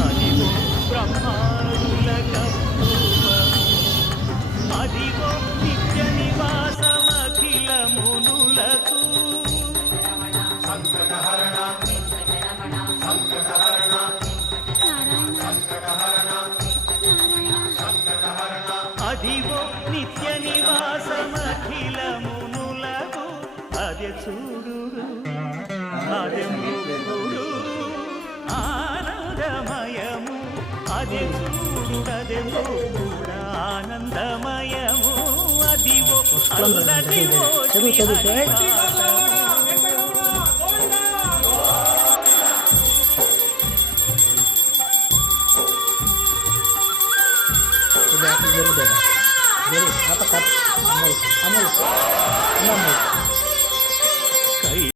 అదిగో బ్రహ్మాండుల అదిగో నిత్య నివాసమఖిల మునులకు సంకటహరణ సంకటహరణ అదిగో నిత్య నివాసమఖిల మునులకు అదే చూడు అదే ముగుడు ఆనందమయము అదే చూడు అదే ముగుడు ఆనందమయము అదివో అల్లదివో